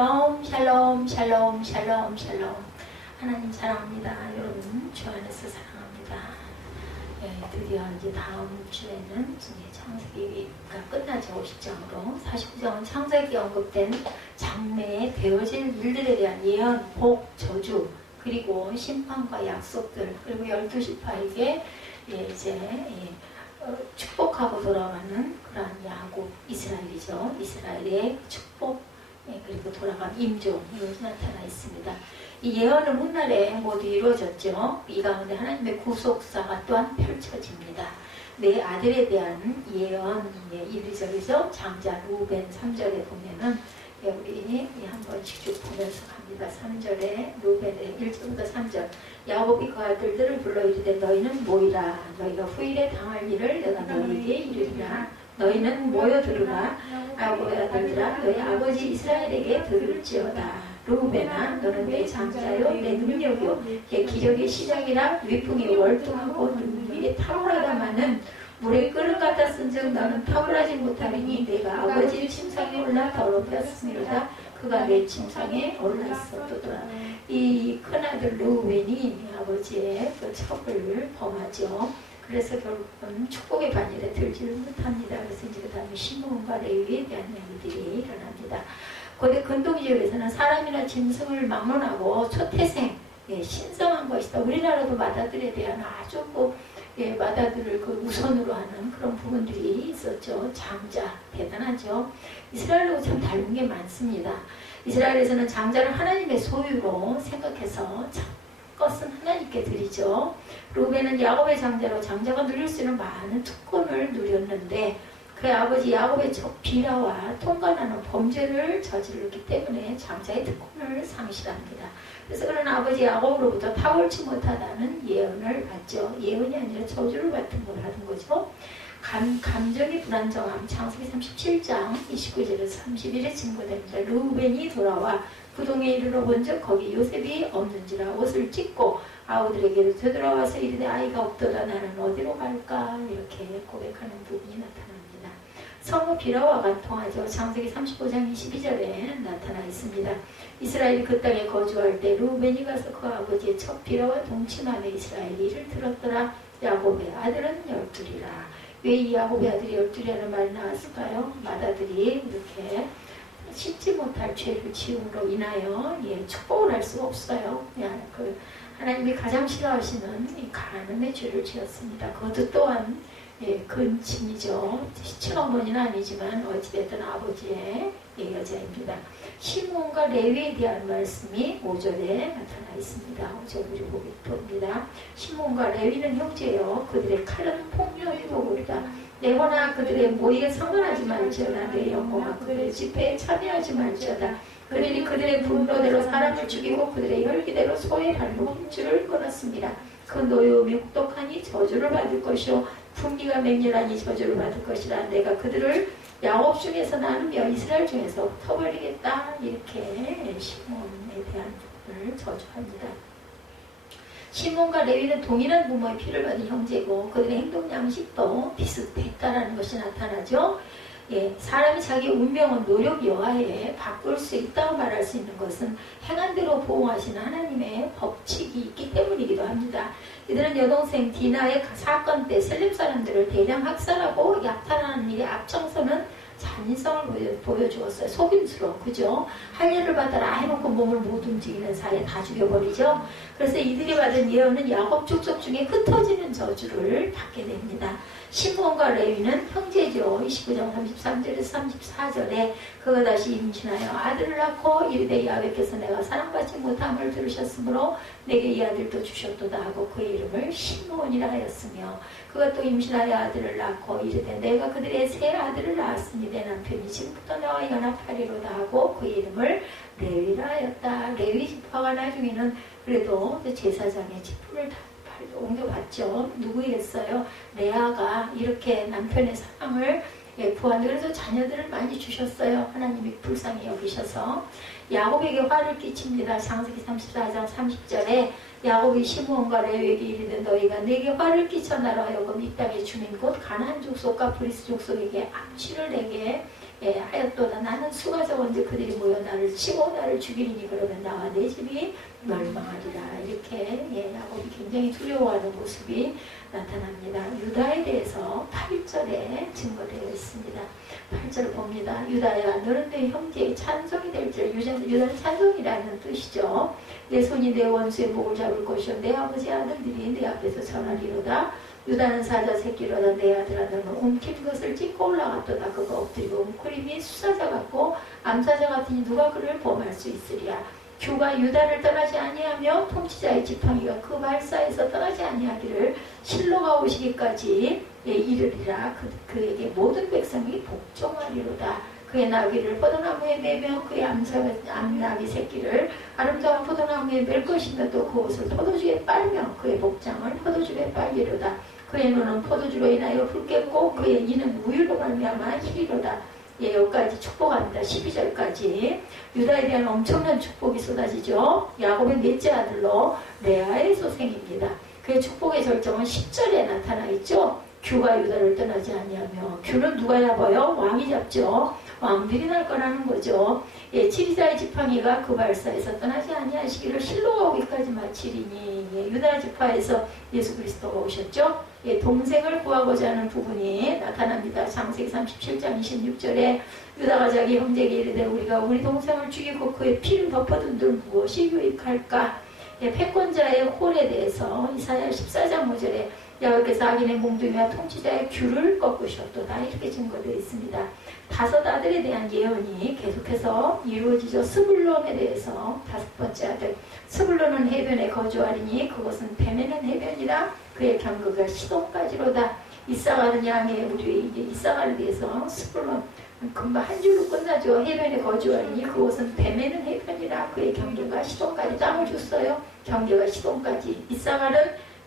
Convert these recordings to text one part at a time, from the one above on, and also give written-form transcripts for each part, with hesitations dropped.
샬롬 샬롬 샬롬 샬롬 샬롬. 하나님 사랑합니다. 여러분 주 안에서 사랑합니다. 드디어 이제 다음 주에는 창세기가 끝나죠. 50장으로 49장은 창세기에 언급된 장래에 되어질 일들에 대한 예언, 복, 저주, 그리고 심판과 약속들, 그리고 12지파에게 축복하고 돌아가는 그러한 야곱, 이스라엘이죠. 이스라엘의 축복, 그리고 돌아간 임종, 이것이 나타나 있습니다. 이 예언은 훗날에 모두 이루어졌죠. 이 가운데 하나님의 구속사가 또한 펼쳐집니다. 내 아들에 대한 예언, 1절이죠. 장자 루벤 3절에 보면은 우리 한 번씩 쭉 보면서 갑니다. 3절에 루벤의 1절부터 3절. 야곱이 그 아들들을 불러 이르되 너희는 모이라. 너희가 후일에 당할 일을 내가 너희에게 이르리라. 너희는 모여 들으라. 야곱의 아들들아 너희 아버지 이스라엘에게 들을지어다. 루벤아 너는 내 장자요 내 능력이요 내 기적의 시작이라. 위풍이 월등하고 눈이 탁월하다마는 물의 끓음 같았은즉 너는 탁월하지 못하리니 내가 아버지의 침상에 올라 더럽혔습니다. 그가 내 침상에 올랐었도다. 이 큰아들 루벤이 아버지의 그 첩을 범하죠. 그래서 결국은 축복의 반열에 들지를 못합니다. 그래서 이제 그 다음에 시므온과 레위에 대한 이야기들이 일어납니다. 고대 근동 지역에서는 사람이나 짐승을 막론하고 초태생, 신성한 것이다. 우리나라도 마다들에 대한 아주 마다들을 그 우선으로 하는 그런 부분들이 있었죠. 장자, 대단하죠. 이스라엘하고 참 다른 게 많습니다. 이스라엘에서는 장자를 하나님의 소유로 생각해서 것은 하나님께 드리죠. 루벤은 야곱의 장자로 장자가 누릴 수 있는 많은 특권을 누렸는데 그의 아버지 야곱의 적 비라와 통관하는 범죄를 저질렀기 때문에 장자의 특권을 상실합니다. 그래서 그는 아버지 야곱으로부터 탁월치 못하다는 예언을 받죠. 예언이 아니라 저주를 받은 걸 하는 거죠. 감정이 불안정함. 창세기 37장 29절에서 31에 증거됩니다. 루벤이 돌아와 그 동에 이르러 본즉 거기 요셉이 없는지라. 옷을 찢고 아우들에게로 되돌아와서 이르되 아이가 없도다. 나는 어디로 갈까? 이렇게 고백하는 부분이 나타납니다. 성읍 비라와 관통하죠. 창세기 35장 22절에 나타나 있습니다. 이스라엘이 그 땅에 거주할 때 루벤이 가서 그 아버지의 첫 비라와 동침하며 이스라엘이 이를 들었더라. 야곱의 아들은 12이라. 왜 이 야곱의 아들이 12이라는 말이 나왔을까요? 맏아들이 이렇게 씻지 못할 죄를 지음으로 인하여 축복을 할 수가 없어요. 하나님이 가장 싫어하시는 이 가늠의 죄를 지었습니다. 그것도 또한 근친이죠. 친어머니는 아니지만 어찌됐든 아버지의 여자입니다. 시므온과 레위에 대한 말씀이 5절에 나타나 있습니다. 5절 우리 봅니다. 시므온과 레위는 형제요 그들의 칼은 폭력의 도구리다. 내거나 그들의 모의에 상관하지 말지어다. 내 영광아 그들의 집회에 참여하지 말지어다. 그들이 그들의 분노대로 사람을 죽이고 그들의 혈기대로 소의 발로 힘줄을 끊었습니다. 그 노여움이 혹독하니 저주를 받을 것이요 분기가 맹렬하니 저주를 받을 것이라. 내가 그들을 야곱 중에서 나누며 이스라엘 중에서 흩어버리겠다. 이렇게 시몬에 대한 부분을 저주합니다. 시몬과 레위는 동일한 부모의 피를 받은 형제고 그들의 행동 양식도 비슷했다라는 것이 나타나죠. 사람이 자기 운명은 노력 여하에 바꿀 수 있다고 말할 수 있는 것은 행한 대로 보호하시는 하나님의 법칙이 있기 때문이기도 합니다. 이들은 여동생 디나의 사건 때 셀림 사람들을 대량 학살하고 약탈하는 일에 앞장서는 잔인성을 보여주었어요. 속임수로, 그죠? 할 일을 받아라 해놓고 몸을 못 움직이는 사이에 다 죽여버리죠. 그래서 이들이 받은 예언은 야곱 족속 중에 흩어지는 저주를 받게 됩니다. 시므온과 레위는 형제죠. 29장 33절에서 34절에 그가 다시 임신하여 아들을 낳고 이르되 야훼께서 내가 사랑받지 못함을 들으셨으므로 내게 이 아들도 주셨도다 하고 그의 이름을 시므온이라 하였으며 그가 또 임신하여 아들을 낳고 이르되 내가 그들의 세 아들을 낳았으니 내 남편이 지금부터 나와 연합하리로다 하고 그의 이름을 레위라 하였다. 레위 지파가 나중에는 그래도 제사장의 지푸를 다 옮겨봤죠. 누구겠어요? 레아가 이렇게 남편의 사랑을 구한다. 그래서 자녀들을 많이 주셨어요. 하나님이 불쌍히 여기셔서 야곱에게 화를 끼칩니다. 창세기 34장 30절에 야곱이 시므온과 레위에게 이르되 너희가 내게 화를 끼쳐 나로 하여금 이 땅의 주민 곧 가나안 족속과 브리스 족속에게 암시를 내게 하였도다. 나는 수가 적은지 그들이 모여 나를 치고 나를 죽이리니 그러면 나와 내 집이 멸망하리라. 이렇게 야곱이 굉장히 두려워하는 모습이 나타납니다. 유다에 대해서 8절에 증거되어 있습니다. 8절을 봅니다. 유다야 너는 내 형제의 찬송이 될지라. 유다는 찬송이라는 뜻이죠. 내 손이 내 원수의 목을 잡을 것이요 내 아버지 아들들이 내 앞에서 전하리로다. 유다는 사자 새끼로다. 내 아들아 너는 움킨 것을 찢고 올라갔도다. 그가 엎드리고 웅크림이 수사자 같고 암사자 같으니 누가 그를 범할 수 있으리야. 규가 유다를 떠나지 아니하며 통치자의 지팡이가 그 발사에서 떠나지 아니하기를 실로가 오시기까지 이르리라. 그에게 모든 백성이 복종하리로다. 그의 나귀를 포도나무에 매며 그의 암나귀 새끼를 아름다운 포도나무에 맬 것이며 또 그 옷을 포도주에 빨며 그의 복장을 포도주에 빨리로다. 그의 눈은 포도주로 인하여 붉겠고 그의 이는 우유로 말미암아 희리로다. 여기까지 축복합니다. 12절까지 유다에 대한 엄청난 축복이 쏟아지죠. 야곱의 넷째 아들로 레아의 소생입니다. 그의 축복의 절정은 10절에 나타나 있죠. 규가 유다를 떠나지 아니하며, 규는 누가 잡아요? 왕이 잡죠. 왕들이 날 거라는 거죠. 치리자의 지팡이가 그 발사에서 떠나지 아니하시기를 실로가 오기까지 마치리니. 유다 지파에서 예수 그리스도가 오셨죠. 동생을 구하고자 하는 부분이 나타납니다. 창세기 37장 26절에 유다가 자기 형제에게 이르되 우리가 우리 동생을 죽이고 그의 피를 덮어둔들 무엇이 유익할까. 패권자의 홀에 대해서 이사야 14장 5절에 여호와께서 악인의 몽둥이와 통치자의 규를 꺾으셨도다. 이렇게 증거되어 있습니다. 5 아들에 대한 예언이 계속해서 이루어지죠. 스불론에 대해서 5번째 아들. 스불론은 해변에 거주하리니 그것은 뱀에는 해변이라 그의 경거가 시돈까지로다. 이사가는 양의 우리 이사가를 위해서 스불론 금방 한 줄로 끝나죠. 해변에 거주하리니 그곳은 뱀에는 해변이라 그의 경계가 시돈까지. 땅을 줬어요. 경계가 시돈까지. 이사가는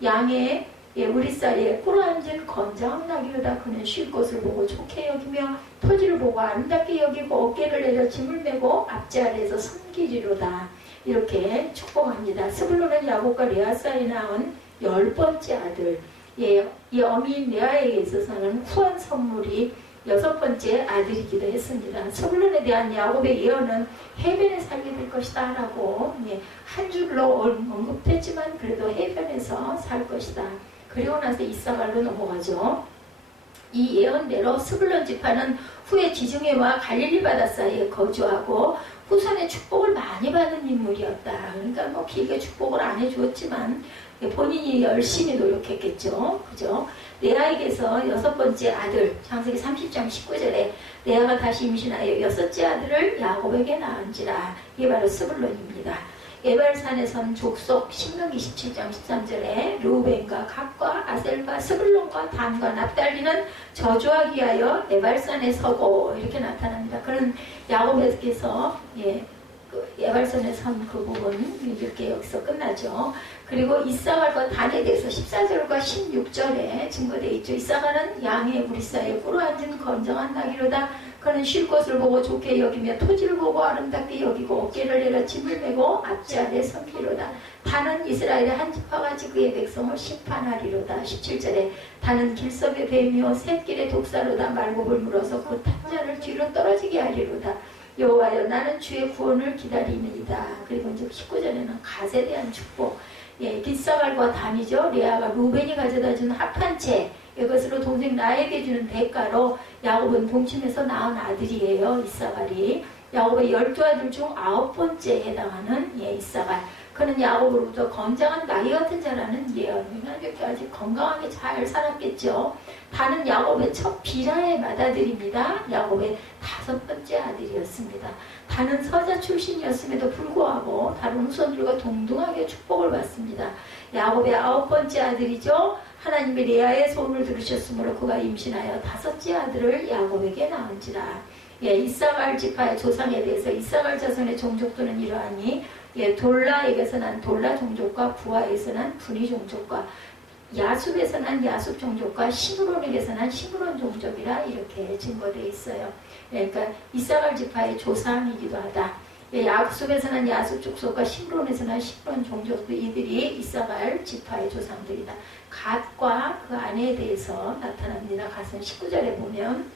양의 우리쌀에 꿇어앉은 건장한 나귀로다. 그는 쉴 곳을 보고 좋게 여기며 토지를 보고 아름답게 여기고 어깨를 내려 짐을 메고 앞지 아래에서 섬기리로다. 이렇게 축복합니다. 스불론은 야곱과 레아 사이에 낳은 10번째 아들. 이 어미인 레아에게 있어서는 후한 선물이 6번째 아들이기도 했습니다. 스불론에 대한 야곱의 예언은 해변에 살게 될 것이다 라고 한 줄로 언급했지만 그래도 해변에서 살 것이다. 그리고 나서 이사갈로 넘어가죠. 이 예언대로 스불론 지파는 후에 지중해와 갈릴리 바다 사이에 거주하고 후손의 축복을 많이 받은 인물이었다. 그러니까 뭐 길게 축복을 안 해주었지만 본인이 열심히 노력했겠죠. 그죠? 레아에게서 6번째 아들, 창세기 30장 19절에 레아가 다시 임신하여 6째 아들을 야곱에게 낳은지라. 이게 바로 스불론입니다. 에발산에선 족속 신명기 27장 13절에 르우벤과 갓과 아셀과 스불론과 단과 납달리는 저주하기 위하여 에발산에 서고 이렇게 나타납니다. 그런 야곱에게서 에발산에 선 그 부분 이렇게 여기서 끝나죠. 그리고 이사갈과 단에 대해서 14절과 16절에 증거되어 있죠. 이사갈은 양의 무리사에 꿇어앉은 건정한 나귀로다. 그는 쉴 곳을 보고 좋게 여기며 토지를 보고 아름답게 여기고 어깨를 내려 짐을 메고 앞지 아래 섬기로다. 단은 이스라엘의 한 지파같이 그의 백성을 심판하리로다. 17절에 단은 길섭의 뱀이요 샛길의 독사로다. 말굽을 물어서 그 탄자를 뒤로 떨어지게 하리로다. 여호와여 나는 주의 구원을 기다리느이다. 그리고 이제 19절에는 갓에 대한 축복. 깃사갈과 단이죠. 레아가 루벤이 가져다 준 합한 채 이것으로 동생 나에게 주는 대가로 야곱은 동침에서 낳은 아들이에요. 이사갈이. 야곱의 12아들 중 9번째에 해당하는 이사갈. 그는 야곱으로부터 건장한 나귀 같은 자라는 예언이나 이렇게 아직 건강하게 잘 살았겠죠. 단은 야곱의 첫 비라의 맏아들입니다. 야곱의 5번째 아들이었습니다. 단은 서자 출신이었음에도 불구하고 다른 후손들과 동등하게 축복을 받습니다. 야곱의 9번째 아들이죠. 하나님이 레아의 소원을 들으셨으므로 그가 임신하여 5째 아들을 야곱에게 낳은지라. 이사갈 지파의 조상에 대해서 이사갈 자손의 종족들은 이러하니 돌라에게서 난 돌라 종족과 부하에서 난 분이 종족과 야숲에서 난 야숲 종족과 시므론에게서 난 시므론 종족이라 이렇게 증거되어 있어요. 그러니까 이사갈 지파의 조상이기도 하다. 야숲에서 난 야숲 족속과 시므론에서 난 시므론 종족도 이들이 이사갈 지파의 조상들이다. 갓과 그 아내에 대해서 나타납니다. 갓은 19절에 보면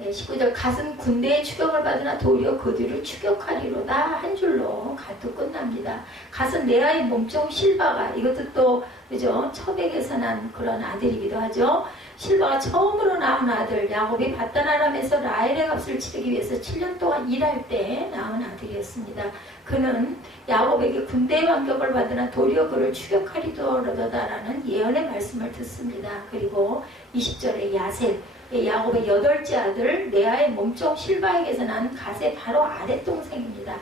19절 갓은 군대의 추격을 받으나 도리어 그 뒤를 추격하리로다 한 줄로 갓도 끝납니다. 갓은 레아의 몸종 실바가 이것도 또 그죠 처백에서 난 그런 아들이기도 하죠. 실바가 처음으로 낳은 아들 야곱이 바단 아람에서 라헬의 값을 치르기 위해서 7년 동안 일할 때 낳은 아들이었습니다. 그는 야곱에게 군대의 반격을 받으나 도리어 그를 추격하리로다라는 예언의 말씀을 듣습니다. 그리고 20절에 야셀 야곱의 8째 아들 레아의 몸종 실바에게서 난 갓의 바로 아랫동생입니다.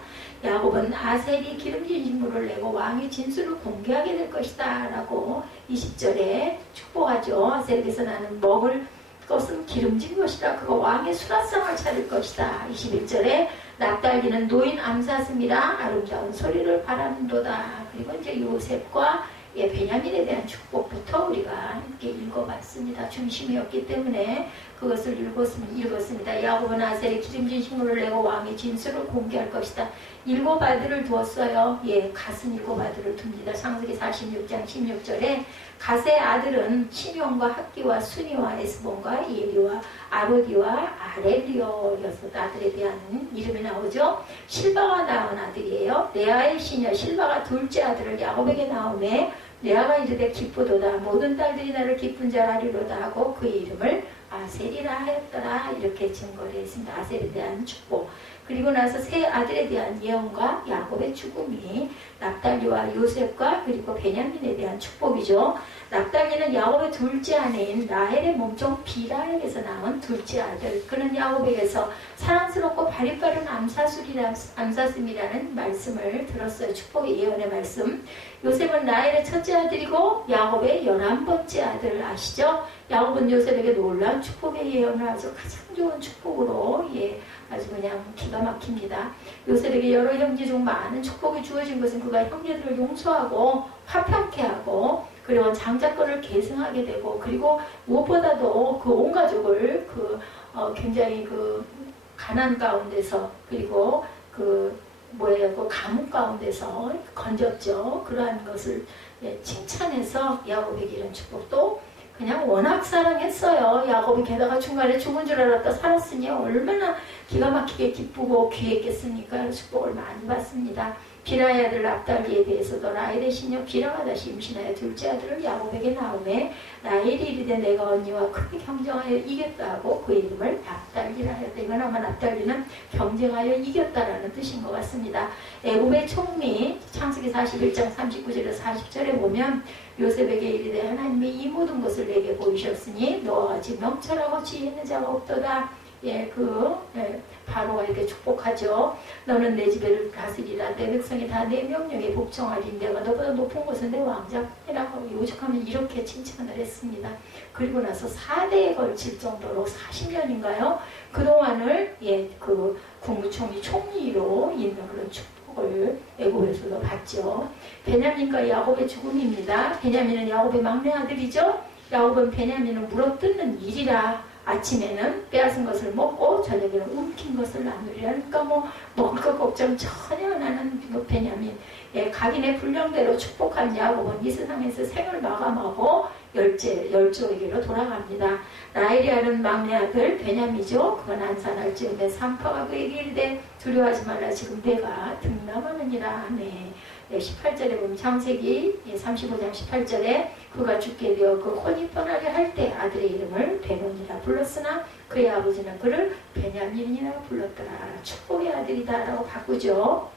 야곱은 아셀이 기름진 식물을 내고 왕의 진술을 공개하게 될 것이다 라고 20절에 축복하죠. 아셀에게서 나는 먹을 것은 기름진 것이다. 그가 왕의 수라상을 차릴 것이다. 21절에 납달리는 노인 암사슴이라 아름다운 소리를 바라는도다. 그리고 이제 요셉과 베냐민에 대한 축복부터 우리가 함께 읽어봤습니다. 중심이었기 때문에 그것을 읽었습니다. 야곱은 아셀의 기름진 식물을 내고 왕의 진술을 공개할 것이다. 7 아들을 두었어요. 갓은 7 아들을 둡니다. 창세기 46장 16절에 갓의 아들은 시므온과 학기와 순이와 에스본과 예리와 아로디와 아렐리오 6 아들에 대한 이름이 나오죠. 실바가 낳은 아들이에요. 레아의 시녀 실바가 둘째 아들을 야곱에게 낳음에 레아가 이르되 기쁘도다 모든 딸들이 나를 기쁜 줄 아리로다 하고 그의 이름을 아셀이라 하였더라. 이렇게 증거를 했습니다. 아셀에 대한 축복. 그리고 나서 세 아들에 대한 예언과 야곱의 죽음이 납달리와 요셉과 그리고 베냐민에 대한 축복이죠. 납달리는 야곱의 둘째 아내인 라헬의 몸종 비라에게서 낳은 둘째 아들. 그는 야곱에게서 사랑스럽고 발이 빠른 암사슴이라는 말씀을 들었어요. 축복의 예언의 말씀. 요셉은 라헬의 첫째 아들이고 야곱의 11번째 아들 아시죠? 야곱은 요셉에게 놀라운 축복의 예언을 아주 가장 좋은 축복으로 아주 그냥 기가 막힙니다. 요셉에게 여러 형제 중 많은 축복이 주어진 것은 그가 형제들을 용서하고 화평케 하고 그리고 장자권을 계승하게 되고 그리고 무엇보다도 그 온 가족을 굉장히 가난 가운데서 그리고 그 가뭄 가운데서 건졌죠. 그러한 것을 칭찬해서 야곱에게 이런 축복도 그냥 워낙 사랑했어요. 야곱이 게다가 중간에 죽은 줄 알았다 살았으니 얼마나 기가 막히게 기쁘고 귀했겠습니까? 축복을 많이 받습니다. 비라의 아들 납달리에 대해서도 라헬의 시녀 비라가 다시 임신하여 둘째 아들을 야곱에게 낳음에 라헬이 이르되 내가 언니와 크게 경쟁하여 이겼다 하고 그 이름을 납달리라 하였다. 이건 아마 납달리는 경쟁하여 이겼다라는 뜻인 것 같습니다. 애굽의 총리 창세기 41장 39절에서 40절에 보면 요셉에게 이르되 하나님이 이 모든 것을 내게 보이셨으니 너와 같이 명철하고 지혜 있는 자가 없도다. 바로가 이렇게 축복하죠. 너는 내 집을 다스리라. 내 백성이 다 내 명령에 복종하리. 내가 너보다 높은 곳은 내 왕자이라고 오죽하면 이렇게 칭찬을 했습니다. 그리고 나서 4대에 걸칠 정도로 40년인가요? 그동안을 국무총리 총리로 있는 그런 축복을 애굽에서도 받죠. 베냐민과 야곱의 죽음입니다. 베냐민은 야곱의 막내 아들이죠. 야곱은 베냐민을 물어뜯는 일이라 아침에는 빼앗은 것을 먹고 저녁에는 움킨 것을 나누리라. 그러니까 먹을 것 걱정 전혀 안 하는 베냐민. 각인의 분량대로 축복한 야곱은 이 세상에서 생을 마감하고 열조에게로 돌아갑니다. 라헬이라는 막내 아들 베냐민이죠. 그가 난산할 즈음에 산파가 그에게 이르되 두려워하지 말라. 지금 내가 등남하느니라. 18절에 보면 창세기 35장 18절에 그가 죽게 되어 그 혼이 떠나게 할 때 아들의 이름을 베논이라 불렀으나 그의 아버지는 그를 베냐민이라 불렀더라. 축복의 아들이다 라고 바꾸죠.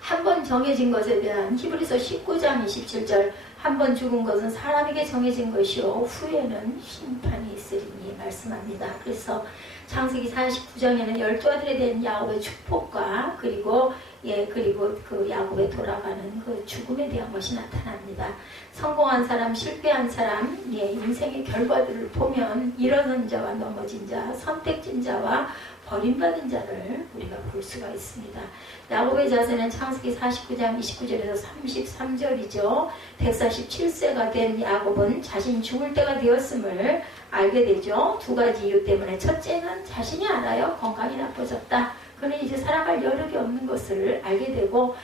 한 번 정해진 것에 대한 히브리서 19장 27절 한 번 죽은 것은 사람에게 정해진 것이요 후에는 심판이 있으리니 말씀합니다. 그래서 창세기 49장에는 12아들에 대한 야곱의 축복과 그리고 그 야곱에 돌아가는 그 죽음에 대한 것이 나타납니다. 성공한 사람, 실패한 사람, 인생의 결과들을 보면 일어선 자와 넘어진 자, 선택진 자와 버림받은 자를 우리가 볼 수가 있습니다. 야곱의 자세는 창세기 49장 29절에서 33절이죠. 147세가 된 야곱은 자신이 죽을 때가 되었음을 알게 되죠. 두 가지 이유 때문에 첫째는 자신이 알아요. 건강이 나빠졌다. 그는 이제 살아갈 여력이 없는 것을 알게 되고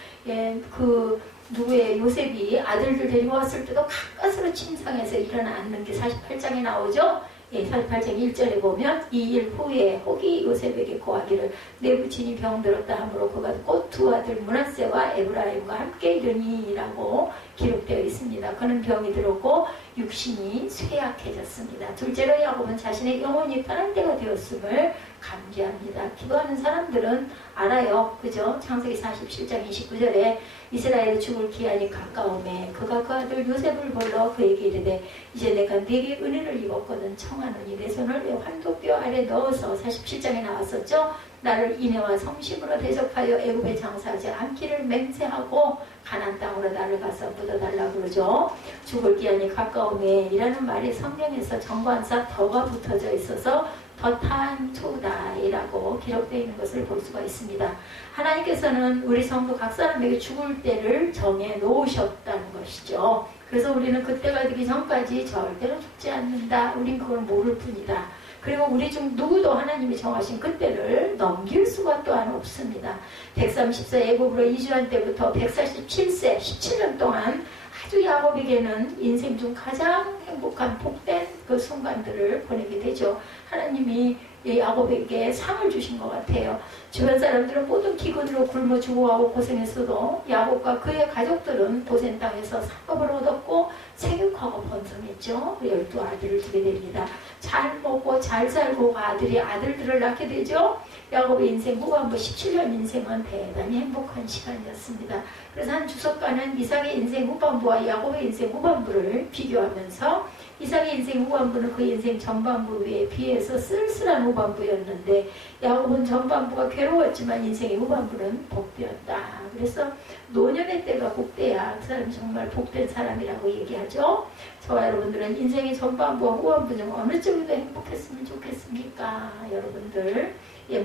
요셉이 아들들 데리고 왔을 때도 가까스로 침상에서 일어나 앉는 게 48장에 나오죠. 48장 1절에 보면 이 일 후에 혹이 요셉에게 고하기를 내 부친이 병들었다 하므로 그가 곧 두 아들 므낫세와 에브라임과 함께 이르니라고 기록되어 있습니다. 그는 병이 들었고 육신이 쇠약해졌습니다. 둘째로 야곱은 자신의 영혼이 편한 때가 되었음을 감기합니다. 기도하는 사람들은 알아요. 그죠? 창세기 47장 29절에 이스라엘의 죽을 기한이 가까우매 그가 그 아들 요셉을 불러 그에게 이르되 이제 내가 네게 은혜를 입었거든 청하노니 내 손을 내 환도뼈 아래 넣어서 47장에 나왔었죠. 나를 인애와 성심으로 대접하여 애굽에 장사하지 않기를 맹세하고 가나안 땅으로 나를 가서 묻어달라 그러죠. 죽을 기한이 가까우매 이라는 말이 성경에서 정관사 더가 붙어져 있어서 The time to die라고 기록되어 있는 것을 볼 수가 있습니다. 하나님께서는 우리 성도 각 사람에게 죽을 때를 정해 놓으셨다는 것이죠. 그래서 우리는 그때가 되기 전까지 절대로 죽지 않는다. 우린 그걸 모를 뿐이다. 그리고 우리 중 누구도 하나님이 정하신 그때를 넘길 수가 또한 없습니다. 134 애굽으로 이주한 때부터 147세 17년 동안 아주 야곱에게는 인생 중 가장 행복한 복된 그 순간들을 보내게 되죠. 하나님이 야곱에게 상을 주신 것 같아요. 주변 사람들은 모든 기근으로 굶어 죽어가고 고생했어도 야곱과 그의 가족들은 고센 땅에서 상급을 얻었고 생육하고 번성했죠. 12아들을 두게 됩니다. 잘 먹고 잘 살고 아들들을 낳게 되죠. 야곱의 인생 후반부 17년 인생은 대단히 행복한 시간이었습니다. 그래서 한 주석가는 이삭의 인생 후반부와 야곱의 인생 후반부를 비교하면서 이삭의 인생 후반부는 그 인생 전반부에 비해서 쓸쓸한 후반부였는데 야곱은 전반부가 괴로웠지만 인생의 후반부는 복되었다. 그래서 노년의 때가 복돼야 그 사람이 정말 복된 사람이라고 얘기하죠. 저와 여러분들은 인생의 전반부와 후반부 중 어느 쪽이 더 행복했으면 좋겠습니까? 여러분들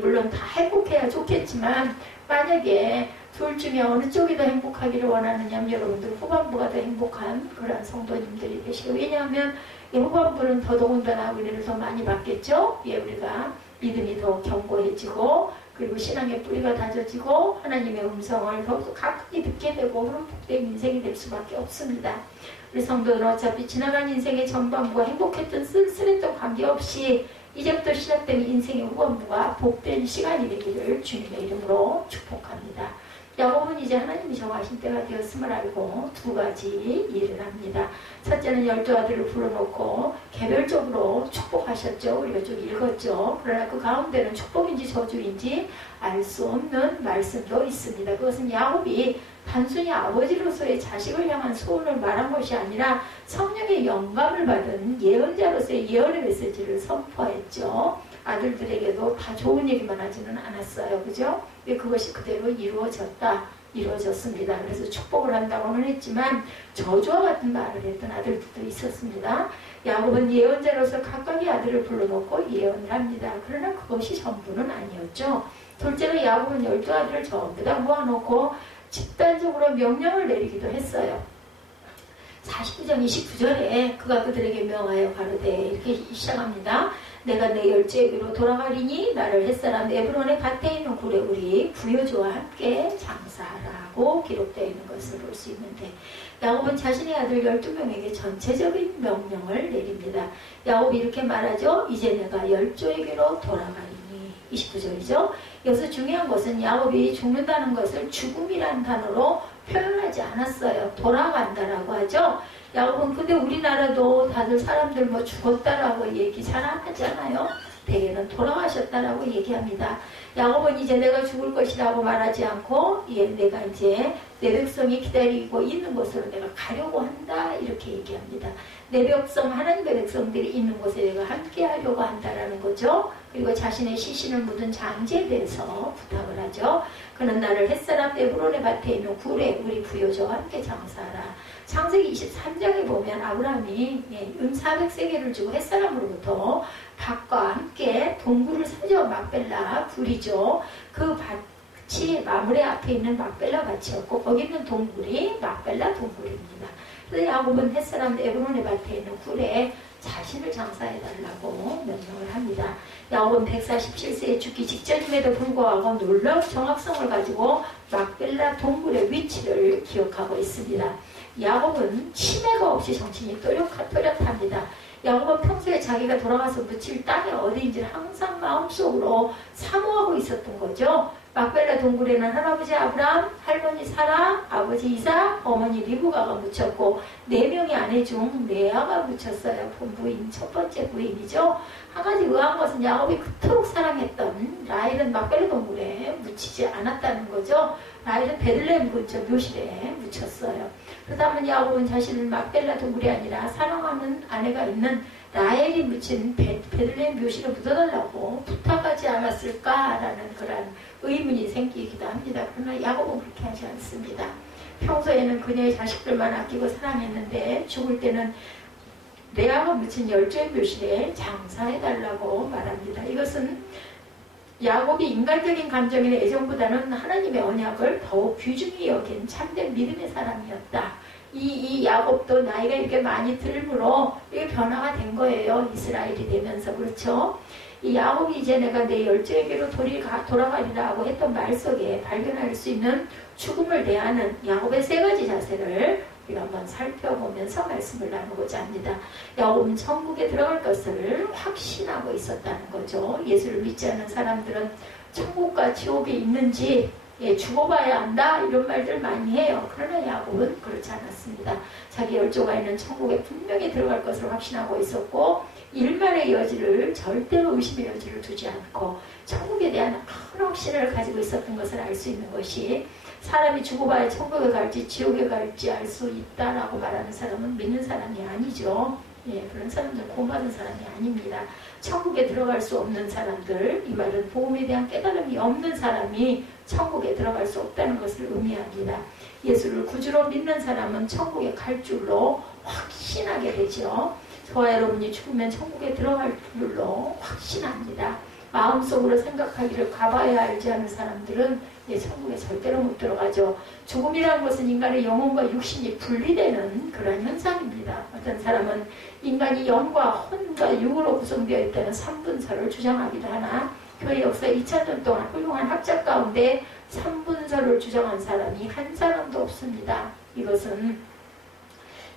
물론 다 행복해야 좋겠지만 만약에 둘 중에 어느 쪽이 더 행복하기를 원하느냐면 여러분들 후반부가 더 행복한 그런 성도님들이 되시고 왜냐하면 이 후반부는 더더군다나 우리를 더 많이 받겠죠. 우리가 믿음이 더 견고해지고 그리고 신앙의 뿌리가 다져지고 하나님의 음성을 더욱더 가까이 듣게 되고 그런 복된 인생이 될 수밖에 없습니다. 우리 성도들은 어차피 지나간 인생의 전반부가 행복했던 쓸쓸했던 관계없이 이제부터 시작되는 인생의 후반부가 복된 시간이 되기를 주님의 이름으로 축복합니다. 야곱은 이제 하나님이 정하신 때가 되었음을 알고 두 가지 일을 합니다. 첫째는 12아들을 불러놓고 개별적으로 축복하셨죠. 우리가 좀 읽었죠. 그러나 그 가운데는 축복인지 저주인지 알 수 없는 말씀도 있습니다. 그것은 야곱이 단순히 아버지로서의 자식을 향한 소원을 말한 것이 아니라 성령의 영감을 받은 예언자로서의 예언의 메시지를 선포했죠. 아들들에게도 다 좋은 얘기만 하지는 않았어요. 그죠? 그것이 그대로 이루어졌습니다. 그래서 축복을 한다고는 했지만 저주와 같은 말을 했던 아들들도 있었습니다. 야곱은 예언자로서 각각의 아들을 불러놓고 예언을 합니다. 그러나 그것이 전부는 아니었죠. 둘째로 야곱은 12아들을 전부 다 모아놓고 집단적으로 명령을 내리기도 했어요. 49장 29절에 그가 그들에게 명하여 가로되 이렇게 시작합니다. 내가 내 열조에게로 돌아가리니 나를 햇사람 에브론의 밭에 있는 굴에 우리 부요조와 함께 장사하라고 기록되어 있는 것을 볼 수 있는데 야곱은 자신의 아들 12명에게 전체적인 명령을 내립니다. 야곱이 이렇게 말하죠. 이제 내가 열조에게로 돌아가리니 29절이죠. 여기서 중요한 것은 야곱이 죽는다는 것을 죽음이라는 단어로 표현하지 않았어요. 돌아간다라고 하죠. 야곱은 근데 우리나라도 다들 사람들 뭐 죽었다라고 얘기 잘 안 하잖아요. 대개는 돌아가셨다라고 얘기합니다. 야곱은 이제 내가 죽을 것이라고 말하지 않고 내가 이제 내 백성이 기다리고 있는 곳으로 내가 가려고 한다 이렇게 얘기합니다. 내 백성 하나님의 백성들이 있는 곳에 내가 함께 하려고 한다라는 거죠. 그리고 자신의 시신을 묻은 장제에 대해서 부탁을 하죠. 그는 나를 햇사람 에브론의 밭에 있는 굴에 우리 부요조와 함께 장사하라. 창세기 23장에 보면 아브라함이 은 400세겔을 주고 햇사람으로부터 밭과 함께 동굴을 사죠. 막벨라 굴이죠. 그 밭이 마므레 앞에 있는 막벨라 밭이었고 거기 있는 동굴이 막벨라 동굴입니다. 그래서 야곱은 햇사람 에브론의 밭에 있는 굴에 자신을 장사해달라고 명령을 합니다. 야곱은 147세에 죽기 직전임에도 불구하고 놀라운 정확성을 가지고 막벨라 동굴의 위치를 기억하고 있습니다. 야곱은 치매가 없이 정신이 또렷합니다. 야곱은 평소에 자기가 돌아가서 묻힐 땅이 어디인지를 항상 마음속으로 사모하고 있었던 거죠. 막벨라 동굴에는 할아버지 아브람, 할머니 사라, 아버지 이삭, 어머니 리브가가 묻혔고 4명의 아내 중 레아가 묻혔어요. 본부인, 첫 번째 부인이죠. 한 가지 의아한 것은 야곱이 그토록 사랑했던 라헬은 막벨라 동굴에 묻히지 않았다는 거죠. 라헬은 베들레헴 근처 묘실에 묻혔어요. 그렇다면 야곱은 자신을 막벨라 동굴이 아니라 사랑하는 아내가 있는 라헬이 묻힌 베들레헴 묘실에 묻어달라고 부탁하지 않았을까라는 그런 의문이 생기기도 합니다. 그러나 야곱은 그렇게 하지 않습니다. 평소에는 그녀의 자식들만 아끼고 사랑했는데 죽을 때는 레아가 묻힌 열조의 묘실에 장사해달라고 말합니다. 이것은 야곱이 인간적인 감정이나 애정보다는 하나님의 언약을 더욱 귀중히 여긴 참된 믿음의 사람이었다. 이 야곱도 나이가 이렇게 많이 들므로 이게 변화가 된 거예요. 이스라엘이 되면서. 그렇죠? 이 야곱이 이제 내가 내 열조에게로 돌아가리라고 했던 말 속에 발견할 수 있는 죽음을 대하는 야곱의 3가지 자세를 우리가 한번 살펴보면서 말씀을 나누고자 합니다. 야곱은 천국에 들어갈 것을 확신하고 있었다는 거죠. 예수를 믿지 않는 사람들은 천국과 지옥이 있는지 죽어봐야 한다 이런 말들 많이 해요. 그러나 야곱은 그렇지 않았습니다. 자기 열조가 있는 천국에 분명히 들어갈 것을 확신하고 있었고 일말의 여지를 절대로 의심의 여지를 두지 않고 천국에 대한 큰 확신을 가지고 있었던 것을 알 수 있는 것이 사람이 죽어봐야 천국에 갈지 지옥에 갈지 알 수 있다라고 말하는 사람은 믿는 사람이 아니죠. 그런 사람들은 구원받은 사람이 아닙니다. 천국에 들어갈 수 없는 사람들, 이 말은 복음에 대한 깨달음이 없는 사람이 천국에 들어갈 수 없다는 것을 의미합니다. 예수를 구주로 믿는 사람은 천국에 갈 줄로 확신하게 되죠. 저와 여러분이 죽으면 천국에 들어갈 줄로 확신합니다. 마음속으로 생각하기를 가봐야 알지 않은 사람들은 천국에 절대로 못 들어가죠. 죽음이라는 것은 인간의 영혼과 육신이 분리되는 그런 현상입니다. 어떤 사람은 인간이 영과 혼과 육으로 구성되어 있다는 3분설을 주장하기도 하나 교회 역사 2000년 동안 훌륭한 학자 가운데 3분설을 주장한 사람이 한 사람도 없습니다. 이것은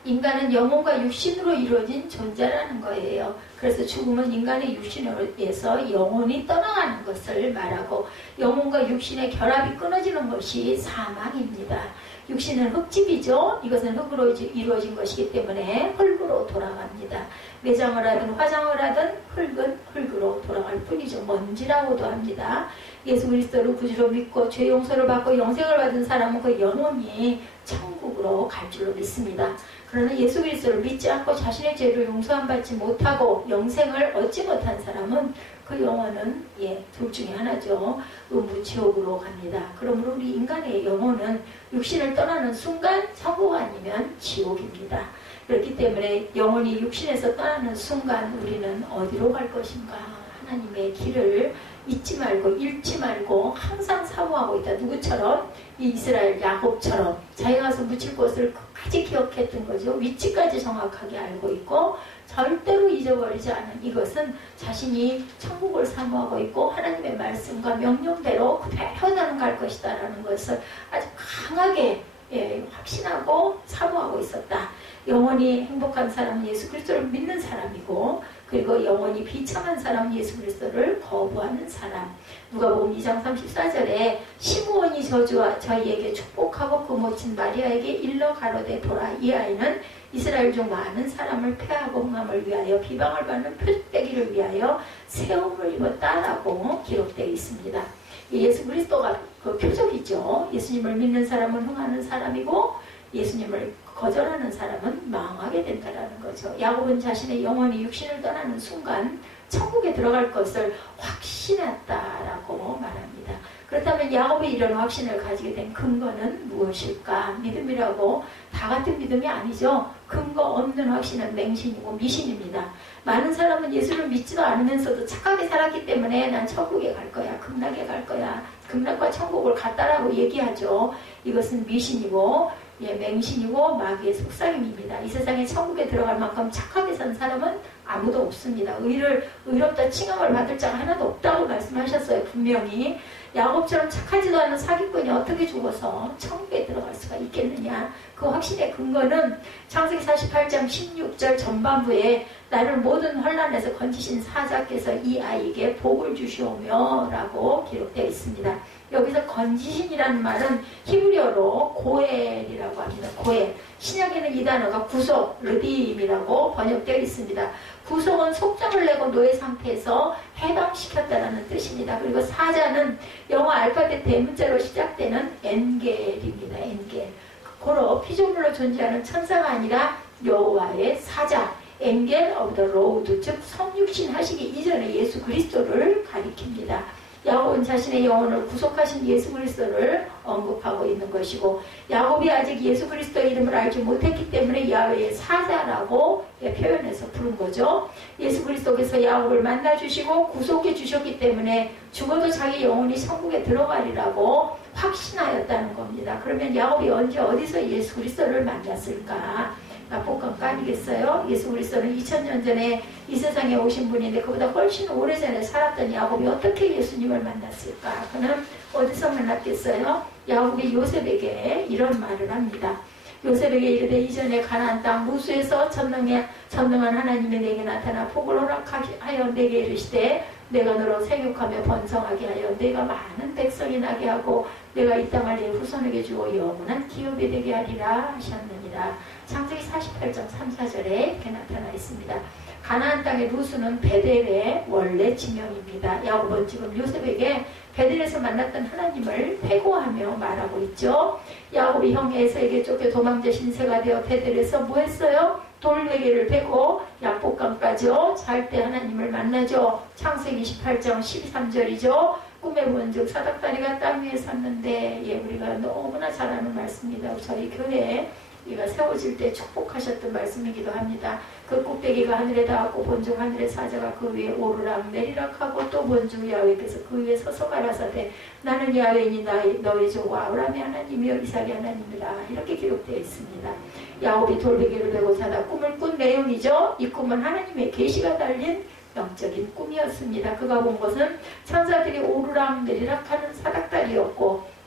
인간은 영혼과 육신으로 이루어진 존재라는 거예요. 그래서 죽음은 인간의 육신에서 영혼이 떠나가는 것을 말하고 영혼과 육신의 결합이 끊어지는 것이 사망입니다. 육신은 흙집이죠. 이것은 흙으로 이루어진 것이기 때문에 흙으로 돌아갑니다. 매장을 하든 화장을 하든 흙은 흙으로 돌아갈 뿐이죠. 먼지라고도 합니다. 예수 그리스도를 구주로 믿고 죄 용서를 받고 영생을 받은 사람은 그 영혼이 천국으로 갈 줄로 믿습니다. 그러나 예수 그리스도를 믿지 않고 자신의 죄를 용서받지 못하고 영생을 얻지 못한 사람은 그 영혼은 둘 중에 하나죠. 음부지옥으로 갑니다. 그러므로 우리 인간의 영혼은 육신을 떠나는 순간 천국 아니면 지옥입니다. 그렇기 때문에 영혼이 육신에서 떠나는 순간 우리는 어디로 갈 것인가? 하나님의 길을 잊지 말고 잃지 말고 항상 사모하고 있다. 누구처럼? 이 이스라엘 야곱처럼 자기가 가서 묻힐 곳을 끝까지 기억했던 거죠. 위치까지 정확하게 알고 있고 절대로 잊어버리지 않은 이것은 자신이 천국을 사모하고 있고 하나님의 말씀과 명령대로 그대로 나는 갈 것이다 라는 것을 아주 강하게 확신하고 사모하고 있었다. 영원히 행복한 사람은 예수 그리스도를 믿는 사람이고 그리고 영원히 비참한 사람은 예수 그리스도를 거부하는 사람. 누가복음 2장 34절에 시므온이 저희에게 축복하고 그 모친 마리아에게 일러 가로되 보라 이 아이는 이스라엘 중 많은 사람을 폐하고 흥함을 위하여 비방을 받는 표적되기를 위하여 세움을 입었다라고 기록되어 있습니다. 예수 그리스도가 그 표적이죠. 예수님을 믿는 사람은 흥하는 사람이고 예수님을 거절하는 사람은 망하게 된다는 거죠. 야곱은 자신의 영혼이 육신을 떠나는 순간 천국에 들어갈 것을 확신했다라고 말합니다. 그렇다면 야곱이 이런 확신을 가지게 된 근거는 무엇일까? 믿음이라고 다 같은 믿음이 아니죠. 근거 없는 확신은 맹신이고 미신입니다. 많은 사람은 예수를 믿지도 않으면서도 착하게 살았기 때문에 난 천국에 갈 거야, 극락에 갈 거야, 극락과 천국을 같다라고 얘기하죠. 이것은 미신이고 맹신이고 마귀의 속삭임입니다. 이 세상에 천국에 들어갈 만큼 착하게 산 사람은 아무도 없습니다. 의롭다 칭함을 받을 자가 하나도 없다고 말씀하셨어요. 분명히 야곱처럼 착하지도 않은 사기꾼이 어떻게 죽어서 천국에 들어갈 수가 있겠느냐. 그 확신의 근거는 창세기 48장 16절 전반부에 나를 모든 환난에서 건지신 사자께서 이 아이에게 복을 주시오며 라고 기록되어 있습니다. 여기서 건지신이라는 말은 히브리어로 고엘이라고 합니다. 고엘. 신약에는 이 단어가 구속, 르딤이라고 번역되어 있습니다. 구속은 속정을 내고 노예 상태에서 해방시켰다는 뜻입니다. 그리고 사자는 영어 알파벳 대문자로 시작되는 엔겔입니다. 엔겔. 고로 피조물로 존재하는 천사가 아니라 여호와의 사자, 엔겔 오브 더 로드, 즉 성육신 하시기 이전에 예수 그리스도를 가리킵니다. 야곱은 자신의 영혼을 구속하신 예수 그리스도를 언급하고 있는 것이고, 야곱이 아직 예수 그리스도의 이름을 알지 못했기 때문에 야훼의 사자라고 표현해서 부른 거죠. 예수 그리스도께서 야곱을 만나주시고 구속해 주셨기 때문에 죽어도 자기 영혼이 천국에 들어가리라고 확신하였다는 겁니다. 그러면 야곱이 언제 어디서 예수 그리스도를 만났을까? 나폭한 거 아니겠어요? 예수 그리스도는 2000년 전에 이 세상에 오신 분인데 그보다 훨씬 오래전에 살았던 야곱이 어떻게 예수님을 만났을까? 그는 어디서 만났겠어요? 야곱이 요셉에게 이런 말을 합니다. 요셉에게 이르되 이전에 가나안 땅 무수에서 전능한 하나님이 내게 나타나 복을 허락하여 내게 이르시되 내가 너로 생육하며 번성하게 하여 내가 많은 백성이 나게 하고 내가 이 땅을 내 후손에게 주어 영원한 기업이 되게 하리라 하셨느니라. 창세기 48장 3, 4절에 이렇게 나타나 있습니다. 가나안 땅의 루스는 베델의 원래 지명입니다. 야곱은 지금 요셉에게 베델에서 만났던 하나님을 배고하며 말하고 있죠. 야곱이 형 에서에게 쫓겨 도망자 신세가 되어 베델에서 뭐 했어요? 돌베개를 베고 약복강까지요. 잘 때 하나님을 만나죠. 창세기 28장 13절이죠. 꿈에 본즉 사닥다리가 땅 위에 섰는데, 예, 우리가 너무나 잘 아는 말씀입니다. 저희 교회에 이가 세워질 때 축복하셨던 말씀이기도 합니다. 그 꼭대기가 하늘에 닿았고 본즉 하늘의 사자가 그 위에 오르락 내리락 하고 또 본즉 야훼께서 그 위에 서서 가라사대 나는 야훼이니 너의 조 아브라함의 하나님이여 이삭의 하나님이라. 이렇게 기록되어 있습니다. 야곱이 돌베개를 베고 자다 꿈을 꾼 내용이죠. 이 꿈은 하나님의 계시가 달린 영적인 꿈이었습니다. 그가 본 것은 천사들이 오르락 내리락 하는 사닥다리였고,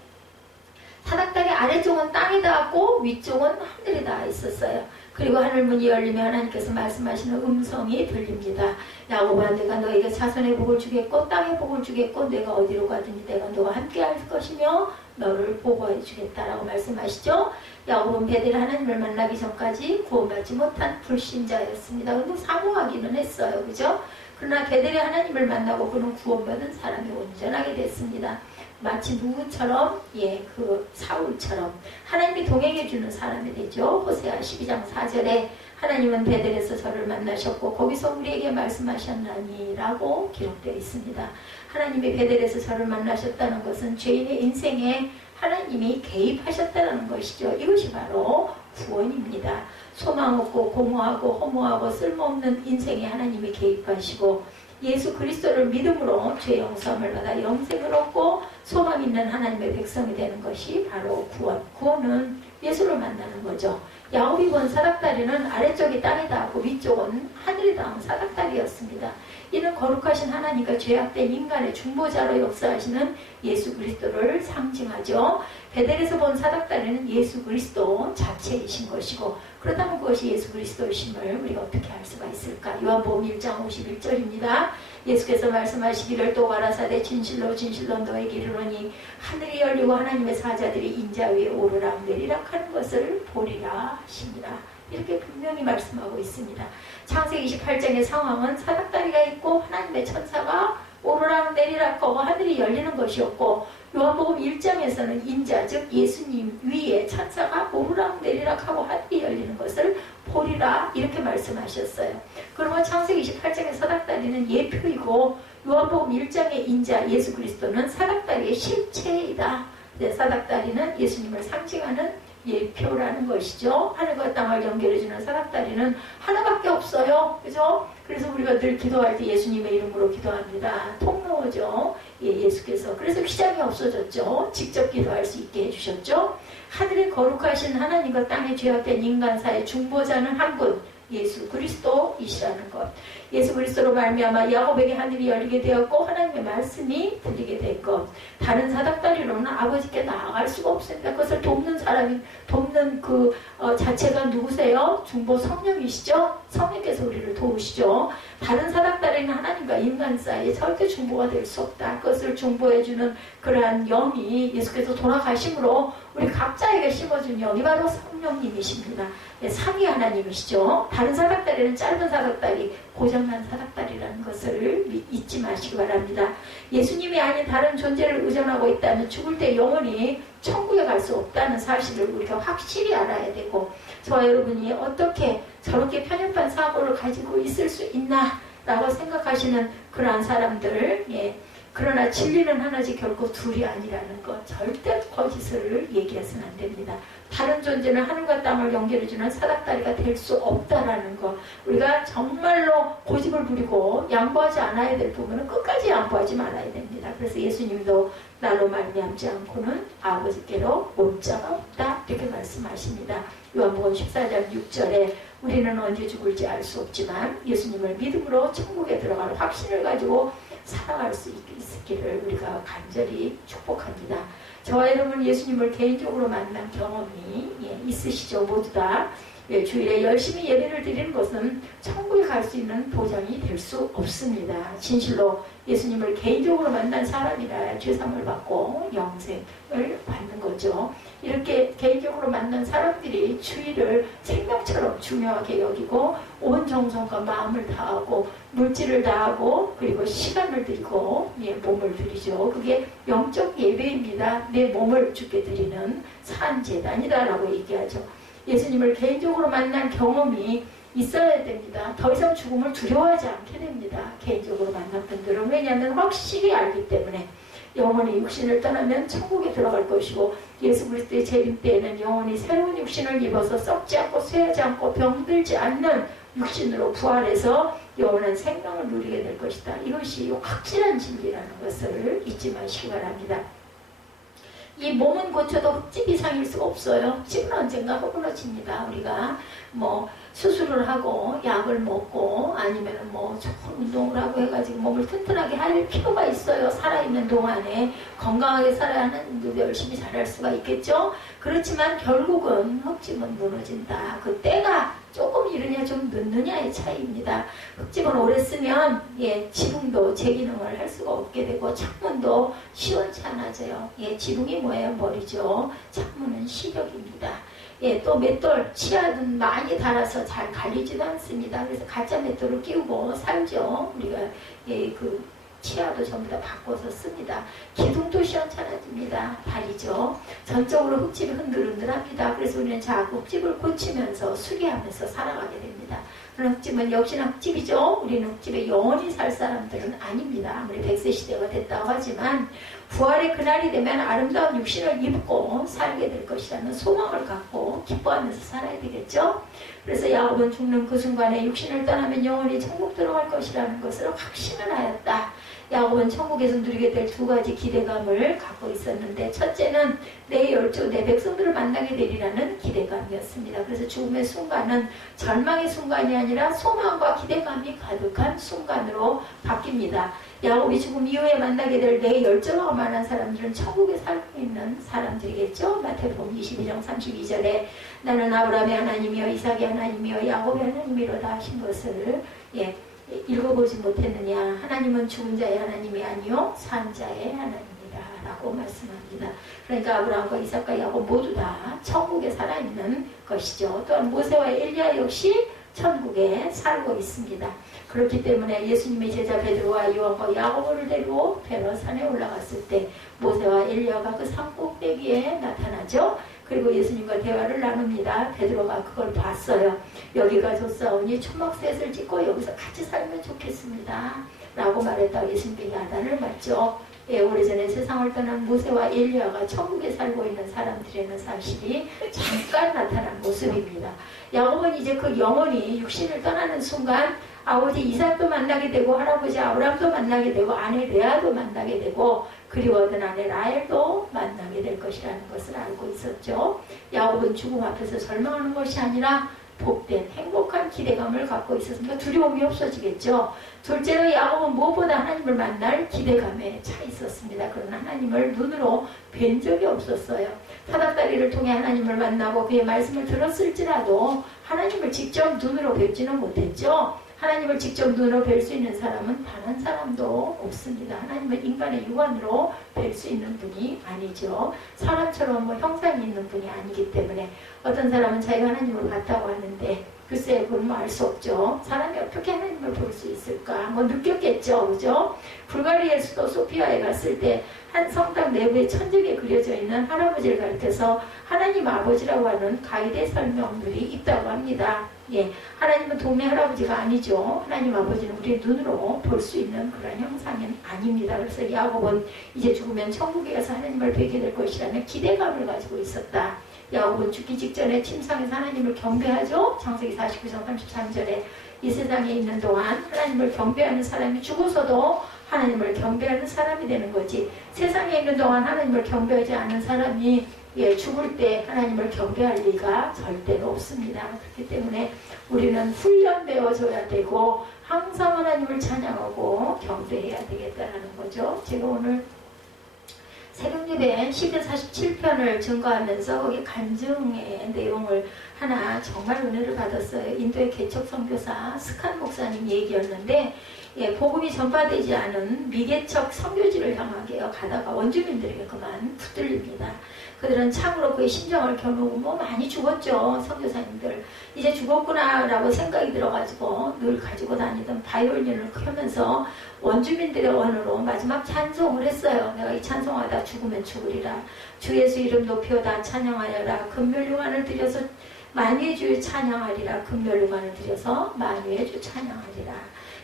사닥다리 아래쪽은 땅에 닿았고 위쪽은 하늘에 닿아 있었어요. 그리고 하늘문이 열리며 하나님께서 말씀하시는 음성이 들립니다. 야곱아, 내가 너에게 자손의 복을 주겠고 땅의 복을 주겠고 내가 어디로 가든지 내가 너와 함께 할 것이며 너를 보호해 주겠다라고 말씀하시죠. 야곱은 베델 하나님을 만나기 전까지 구원받지 못한 불신자였습니다. 근데 사모하기는 했어요. 그죠? 그러나 베델의 하나님을 만나고 그는 구원받은 사람이 온전하게 됐습니다. 마치 누구처럼? 예, 그 사울처럼 하나님이 동행해 주는 사람이 되죠. 호세아 12장 4절에 하나님은 베델에서 저를 만나셨고 거기서 우리에게 말씀하셨나니 라고 기록되어 있습니다. 하나님이 베델에서 저를 만나셨다는 것은 죄인의 인생에 하나님이 개입하셨다는 것이죠. 이것이 바로 구원입니다. 소망 없고 공허하고 허무하고 쓸모없는 인생에 하나님이 개입하시고 예수 그리스도를 믿음으로 죄 용서함을 받아 영생을 얻고 소망 있는 하나님의 백성이 되는 것이 바로 구원. 구원은 예수를 만나는 거죠. 야곱이 본 사닥다리는 아래쪽이 땅에 닿았고 위쪽은 하늘에 닿은 사닥다리였습니다. 이는 거룩하신 하나님과 죄악된 인간의 중보자로 역사하시는 예수 그리스도를 상징하죠. 베델에서 본 사닥다리는 예수 그리스도 자체이신 것이고, 그렇다면 그것이 예수 그리스도이심을 우리가 어떻게 알 수가 있을까? 요한복음 1장 51절입니다. 예수께서 말씀하시기를 또 가라사대 진실로 진실로 너에게 이르노니 하늘이 열리고 하나님의 사자들이 인자 위에 오르락 내리락 하는 것을 보리라 하십니다. 이렇게 분명히 말씀하고 있습니다. 창세기 28장의 상황은 사닥다리가 있고 하나님의 천사가 오르락 내리락 하고 하늘이 열리는 것이었고, 요한복음 1장에서는 인자 즉 예수님 위에 천사가 오르락 내리락 하고 하늘이 열리는 것을 보리라 이렇게 말씀하셨어요. 그러면 창세기 28장의 사닥다리는 예표이고 요한복음 1장의 인자 예수 그리스도는 사닥다리의 실체이다. 사닥다리는 예수님을 상징하는 예표라는 것이죠. 하늘과 땅을 연결해주는 사닥다리는 하나밖에 없어요. 그죠? 그래서 우리가 늘 기도할 때 예수님의 이름으로 기도합니다. 통로죠. 예수께서. 그래서 휘장이 없어졌죠. 직접 기도할 수 있게 해주셨죠. 하늘의 거룩하신 하나님과 땅의 죄악된 인간 사이의 중보자는 한 분, 예수 그리스도이시라는 것. 예수 그리스도로 말미암아 야곱에게 하늘이 열리게 되었고 하나님의 말씀이 들리게 된 것. 다른 사닥다리로는 아버지께 나아갈 수가 없습니다. 그것을 돕는 사람이 돕는 그 자체가 누구세요? 중보 성령이시죠? 성령께서 우리를 도우시죠. 다른 사닥다리는 하나님과 인간 사이에 절대 중보가 될 수 없다. 그것을 중보해주는 그러한 영이 예수께서 돌아가심으로 우리 각자에게 심어준 영이 바로 성령님이십니다. 삼위 하나님이시죠. 다른 사닥다리는 짧은 사닥다리, 고장난 사닥다리라는 것을 잊지 마시기 바랍니다. 예수님이 아닌 다른 존재를 의존하고 있다면 죽을 때 영원히 천국에 갈 수 없다는 사실을 우리가 확실히 알아야 되고, 저와 여러분이 어떻게 저렇게 편협한 사고를 가지고 있을 수 있나 라고 생각하시는 그러한 사람들, 그러나 진리는 하나지 결코 둘이 아니라는 것, 절대 거짓을 얘기해서는 안 됩니다. 다른 존재는 하늘과 땅을 연결해주는 사닥다리가 될 수 없다라는 것, 우리가 정말로 고집을 부리고 양보하지 않아야 될 부분은 끝까지 양보하지 말아야 됩니다. 그래서 예수님도 나로 말미암지 않고는 아버지께로 올 자가 없다 이렇게 말씀하십니다. 요한복음 14장 6절에 우리는 언제 죽을지 알 수 없지만 예수님을 믿음으로 천국에 들어가는 확신을 가지고 살아갈 수 있기를 우리가 간절히 축복합니다. 저와 여러분 예수님을 개인적으로 만난 경험이 있으시죠? 모두 다. 주일에 열심히 예배를 드리는 것은 천국에 갈 수 있는 보장이 될 수 없습니다. 진실로 예수님을 개인적으로 만난 사람이라 죄사함을 받고 영생을 받는 거죠. 이렇게 개인적으로 만난 사람들이 주일을 생명처럼 중요하게 여기고 온 정성과 마음을 다하고 물질을 다하고 그리고 시간을 들이고 몸을 드리죠. 그게 영적 예배입니다. 내 몸을 주께 드리는 산제단이다 라고 얘기하죠. 예수님을 개인적으로 만난 경험이 있어야 됩니다. 더 이상 죽음을 두려워하지 않게 됩니다. 개인적으로 만난 분들은. 왜냐하면 확실히 알기 때문에 영원히 육신을 떠나면 천국에 들어갈 것이고 예수 그리스도의 재림 때에는 영원히 새로운 육신을 입어서 썩지 않고 쇠하지 않고 병들지 않는 육신으로 부활해서 영원한 생명을 누리게 될 것이다. 이것이 확실한 진리라는 것을 잊지 마시기 바랍니다. 이 몸은 고쳐도 흙집 이상일 수가 없어요. 흙집은 언젠가 허물어집니다. 우리가 수술을 하고 약을 먹고 아니면 좋은 운동을 하고 해가지고 몸을 튼튼하게 할 필요가 있어요. 살아있는 동안에 건강하게 살아야 하는 분들도 열심히 잘할 수가 있겠죠. 그렇지만 결국은 흙집은 무너진다. 그 때가 조금 이르냐 좀 늦느냐의 차이입니다. 흙집은 오래 쓰면 지붕도 제 기능을 할 수가 없게 되고 창문도 시원찮아져요. 지붕이 뭐예요? 머리죠. 창문은 시력입니다. 또 맷돌, 치아는 많이 닳아서 잘 갈리지도 않습니다. 그래서 가짜 맷돌을 끼우고 살죠. 우리가 그 치아도 전부 다 바꿔서 씁니다. 기둥도 시원찮아집니다. 다리죠. 전적으로 흙집이 흔들흔들합니다. 그래서 우리는 자꾸 흙집을 고치면서 수리하면서 살아가게 됩니다. 그런 흙집은 역시나 흙집이죠. 우리는 흙집에 영원히 살 사람들은 아닙니다. 아무리 100세 시대가 됐다고 하지만 부활의 그날이 되면 아름다운 육신을 입고 살게 될 것이라는 소망을 갖고 기뻐하면서 살아야 되겠죠. 그래서 야곱은 죽는 그 순간에 육신을 떠나면 영원히 천국 들어갈 것이라는 것을 확신을 하였다. 야곱은 천국에서 누리게 될 두 가지 기대감을 갖고 있었는데, 첫째는 내 열조, 내 백성들을 만나게 되리라는 기대감이었습니다. 그래서 죽음의 순간은 절망의 순간이 아니라 소망과 기대감이 가득한 순간으로 바뀝니다. 야곱이 죽음 이후에 만나게 될 내 열조가 만한 사람들은 천국에 살고 있는 사람들이겠죠. 마태복음 22장 32절에 나는 아브라함의 하나님이여 이삭의 하나님이여 야곱의 하나님이로다 하신 것을 읽어보지 못했느냐. 하나님은 죽은 자의 하나님이 아니요 산 자의 하나님이다 라고 말씀합니다. 그러니까 아브라함과 이삭과 야곱 모두 다 천국에 살아있는 것이죠. 또한 모세와 엘리야 역시 천국에 살고 있습니다. 그렇기 때문에 예수님의 제자 베드로와 요한과 야고보를 데리고 베로산에 올라갔을 때 모세와 엘리야가 그 산 꼭대기에 나타나죠. 그리고 예수님과 대화를 나눕니다. 베드로가 그걸 봤어요. 여기가 좋사오니 초막셋을 짓고 여기서 같이 살면 좋겠습니다 라고 말했다고 예수님께 야단을 맞죠. 오래전에 세상을 떠난 모세와 엘리야가 천국에 살고 있는 사람들에는 사실이 잠깐 나타난 모습입니다. 야곱은 이제 그 영혼이 육신을 떠나는 순간 아버지 이삭도 만나게 되고 할아버지 아브라함도 만나게 되고 아내 레아도 만나게 되고 그리워하던 아내 라헬도 만나게 될 것이라는 것을 알고 있었죠. 야곱은 죽음 앞에서 절망하는 것이 아니라 복된 행복한 기대감을 갖고 있었으니까 두려움이 없어지겠죠. 둘째로 야곱은 무엇보다 하나님을 만날 기대감에 차 있었습니다. 그러나 하나님을 눈으로 뵌 적이 없었어요. 사닥다리를 통해 하나님을 만나고 그의 말씀을 들었을지라도 하나님을 직접 눈으로 뵙지는 못했죠. 하나님을 직접 눈으로 뵐 수 있는 사람은 단 한 사람도 없습니다. 하나님은 인간의 육안으로 뵐 수 있는 분이 아니죠. 사람처럼 뭐 형상이 있는 분이 아니기 때문에 어떤 사람은 자기가 하나님을 봤다고 하는데 글쎄 그건 뭐 알 수 없죠. 사람이 어떻게 하나님을 볼 수 있을까? 뭐 느꼈겠죠. 그죠? 불가리아의 수도 소피아에 갔을 때 한 성당 내부에 천장에 그려져 있는 할아버지를 가리켜서 하나님 아버지라고 하는 가이드 설명들이 있다고 합니다. 예, 하나님은 동네 할아버지가 아니죠. 하나님 아버지는 우리의 눈으로 볼 수 있는 그런 형상은 아닙니다. 그래서 야곱은 이제 죽으면 천국에 가서 하나님을 뵙게 될 것이라는 기대감을 가지고 있었다. 야곱은 죽기 직전에 침상에서 하나님을 경배하죠. 창세기 49장 33절에 이 세상에 있는 동안 하나님을 경배하는 사람이 죽어서도 하나님을 경배하는 사람이 되는 거지. 세상에 있는 동안 하나님을 경배하지 않은 사람이 죽을 때 하나님을 경배할 리가 절대로 없습니다. 그렇기 때문에 우리는 훈련 배워줘야 되고 항상 하나님을 찬양하고 경배해야 되겠다는 거죠. 제가 오늘 새벽예배 10편 47편을 증거하면서 거기 간증의 내용을 하나 정말 은혜를 받았어요. 인도의 개척 선교사 스칸 목사님 얘기였는데 복음이 전파되지 않은 미개척 선교지를 향하게 가다가 원주민들에게 그만 붙들립니다. 그들은 참으로 그의 심정을 겨누고 뭐 많이 죽었죠. 선교사님들. 이제 죽었구나 라고 생각이 들어가지고 늘 가지고 다니던 바이올린을 켜면서 원주민들의 언어로 마지막 찬송을 했어요. 내가 이 찬송하다 죽으면 죽으리라. 주 예수 이름 높여다 찬양하여라. 금멸류관을 드려서 만유의 주를 찬양하리라. 금멸류관을 드려서 만유의 주 찬양하리라.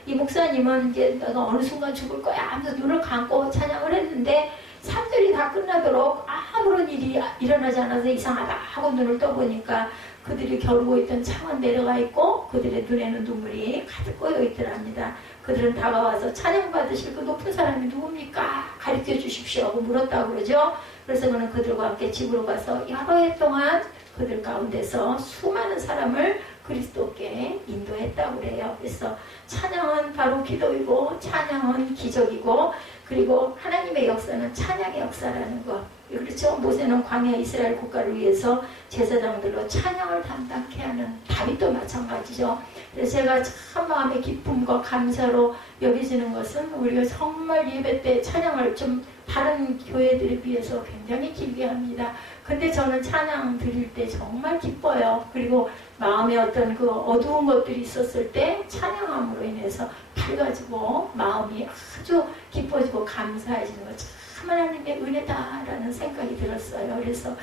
이 목사님은 이제 내가 어느 순간 죽을 거야 하면서 눈을 감고 찬양을 했는데 3절이 다 끝나도록 아무런 일이 일어나지 않아서 이상하다 하고 눈을 떠보니까 그들이 겨루고 있던 창은 내려가 있고 그들의 눈에는 눈물이 가득 고여 있더랍니다. 그들은 다가와서 찬양받으실 그 높은 사람이 누굽니까? 가르쳐 주십시오 하고 물었다고 그러죠. 그래서 그는 그들과 함께 집으로 가서 여러 해 동안 그들 가운데서 수많은 사람을 그리스도께 인도했다고 그래요. 그래서 찬양은 바로 기도이고 찬양은 기적이고 그리고 하나님의 역사는 찬양의 역사라는 것. 그렇죠. 모세는 광야 이스라엘 국가를 위해서 제사장들로 찬양을 담당케 하는 다윗도 마찬가지죠. 그래서 제가 참 마음의 기쁨과 감사로 여겨지는 것은 우리가 정말 예배 때 찬양을 좀 다른 교회들에 비해서 굉장히 길게 합니다. 근데 저는 찬양 드릴 때 정말 기뻐요. 그리고 마음에 어떤 그 어두운 것들이 있었을 때 찬양함으로 인해서 밝아지고 마음이 아주 기뻐지고 감사해지는 거 참 하나님의 은혜다라는 생각이 들었어요. 그래서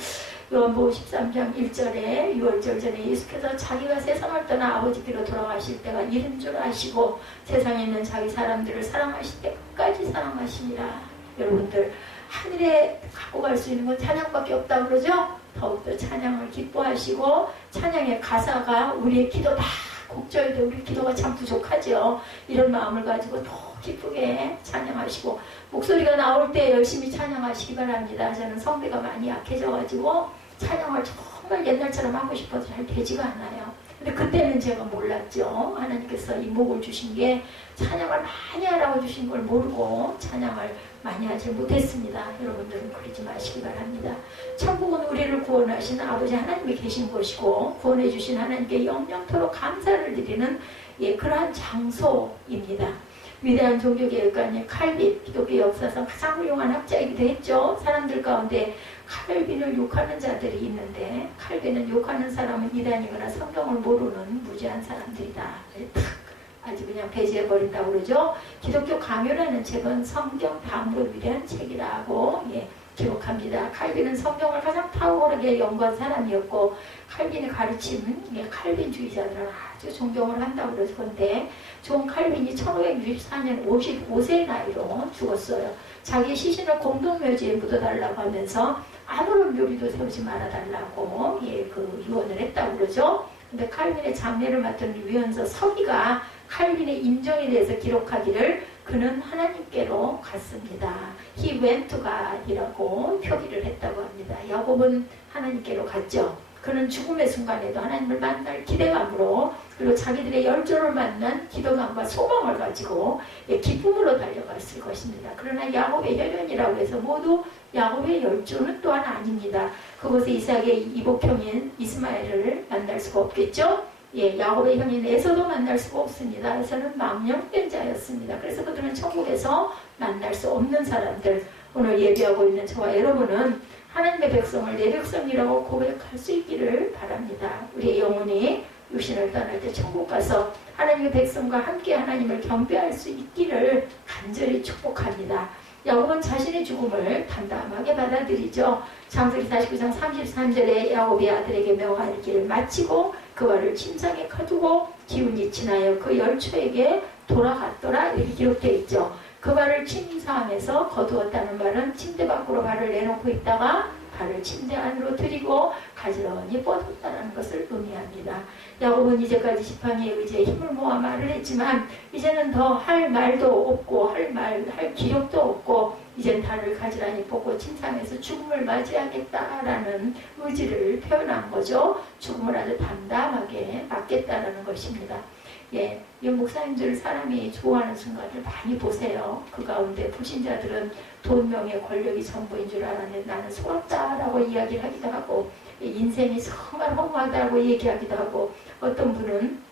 요한복음 13장 1절에 6월절 전에 예수께서 자기가 세상을 떠나 아버지께로 돌아가실 때가 이른 줄 아시고 세상에 있는 자기 사람들을 사랑하실 때까지 사랑하시니라. 여러분들 하늘에 갖고 갈 수 있는 건 찬양밖에 없다고 그러죠? 더욱더 찬양을 기뻐하시고 찬양의 가사가 우리의 기도다. 곡절도 우리 기도가 참 부족하죠. 이런 마음을 가지고 더 기쁘게 찬양하시고 목소리가 나올 때 열심히 찬양하시기 바랍니다. 저는 성대가 많이 약해져가지고 찬양을 정말 옛날처럼 하고 싶어도 잘 되지가 않아요. 근데 그때는 제가 몰랐죠. 하나님께서 이 목을 주신 게 찬양을 많이 하라고 주신 걸 모르고 찬양을 많이 하지 못했습니다. 여러분들은 그러지 마시기 바랍니다. 천국은 우리를 구원하신 아버지 하나님이 계신 곳이고 구원해 주신 하나님께 영영토록 감사를 드리는 그러한 장소입니다. 위대한 종교개혁가인 칼빈, 기독교 역사상 가장 훌륭한 학자이기도 했죠. 사람들 가운데 칼빈을 욕하는 자들이 있는데 칼빈은 욕하는 사람은 이단이거나 성경을 모르는 무지한 사람들이다. 아주 그냥 배제해버린다고 그러죠. 기독교 강요라는 책은 성경 다음으로 위대한 책이라고 기록합니다. 칼빈은 성경을 가장 탁월하게 연구한 사람이었고 칼빈의 가르침은 칼빈주의자들은 아주 존경을 한다고 그러는데 존 칼빈이 1564년 55세의 나이로 죽었어요. 자기 시신을 공동묘지에 묻어달라고 하면서 아무런 묘비도 세우지 말아달라고 그 유언을 했다고 그러죠. 근데 칼빈의 장례를 맡은 위원서 서기가 칼빈의 임종에 대해서 기록하기를 그는 하나님께로 갔습니다. He went to God이라고 표기를 했다고 합니다. 야곱은 하나님께로 갔죠. 그는 죽음의 순간에도 하나님을 만날 기대감으로 그리고 자기들의 열조를 만난 기도감과 소망을 가지고 기쁨으로 달려갔을 것입니다. 그러나 야곱의 혈연이라고 해서 모두 야곱의 열조는 또한 아닙니다. 그곳에 이삭의 이복형인 이스마엘을 만날 수가 없겠죠. 야곱의 형인 에서도 만날 수가 없습니다. 에서는 망령된 자였습니다. 그래서 그들은 천국에서 만날 수 없는 사람들. 오늘 예배하고 있는 저와 여러분은 하나님의 백성을 내 백성이라고 고백할 수 있기를 바랍니다. 우리의 영혼이 육신을 떠날 때 천국 가서 하나님의 백성과 함께 하나님을 경배할 수 있기를 간절히 축복합니다. 야곱은 자신의 죽음을 담담하게 받아들이죠. 창세기 49장 33절에 야곱의 아들에게 명할 길을 마치고 그와를 침상에 가두고 기운이 지나여 그 열처에게 돌아갔더라 이렇게 기록되어 있죠. 그 발을 침상에서 거두었다는 말은 침대 밖으로 발을 내놓고 있다가 발을 침대 안으로 들이고 가지런히 뻗었다는 것을 의미합니다. 야곱은 이제까지 지팡이에 의지해 힘을 모아 말을 했지만 이제는 더 할 말도 없고 할 기력도 없고 이젠 발을 가지런히 뻗고 침상에서 죽음을 맞이하겠다라는 의지를 표현한 거죠. 죽음을 아주 담담하게 맞겠다라는 것입니다. 이 목사님들 사람이 좋아하는 순간을 많이 보세요. 그 가운데 불신자들은 돈, 명예, 권력이 전부인 줄 알았는데 나는 속았다라고 이야기를 하기도 하고 인생이 정말 허무하다고 얘기하기도 하고 어떤 분은